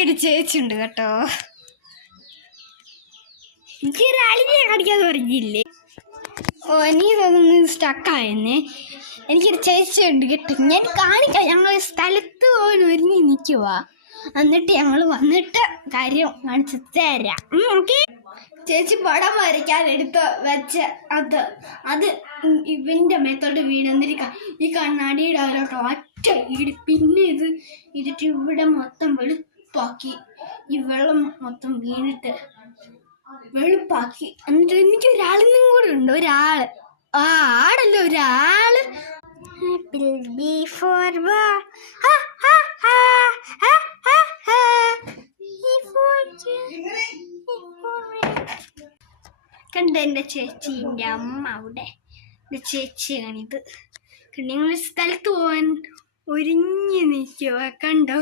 എനിക്കൊരു ചേച്ചിയുണ്ട് കേട്ടോ. എനിക്കൊരാളിനെ കാണിക്കാന്ന് പറഞ്ഞില്ലേ. ഓ നീ ഇതൊന്ന് സ്റ്റക്കായെന്നേ. എനിക്കൊരു ചേച്ചിയുണ്ട് കേട്ടോ. ഞാൻ കാണിക്കാം. ഞങ്ങൾ സ്ഥലത്ത് പോകാൻ ഒരുങ്ങി നിൽക്കുക. എന്നിട്ട് ഞങ്ങൾ വന്നിട്ട് കാര്യം കാണിച്ചു തരാം. ഓക്കെ. ചേച്ചി പടം വരയ്ക്കാൻ എടുത്ത് വെച്ച അത് ഇവന്റെ മേത്തോട്ട് വീണെന്നിരിക്ക. ഈ കണ്ണാടിയുടെ അവരോട്ടോ ഒറ്റ ഇടി. പിന്നെ ഇതിട്ട് ഇവിടെ മൊത്തം വെളുപ്പാക്കി. ഈ വെള്ളം മൊത്തം വീണിട്ട് വെളുപ്പാക്കി. എന്നിട്ട് എനിക്ക് ഒരാളിനും കൂടെ ഉണ്ട്. ഒരാള് ആടല്ലോ ഒരാള്. കണ്ടോ എൻ്റെ ചേച്ചീൻ്റെ അമ്മ അവിടെ. എൻ്റെ ചേച്ചിയാണിത്. നിങ്ങൾ സ്ഥലത്ത് പോകാൻ ഒരുങ്ങി നിൽക്കുക. കണ്ടോ?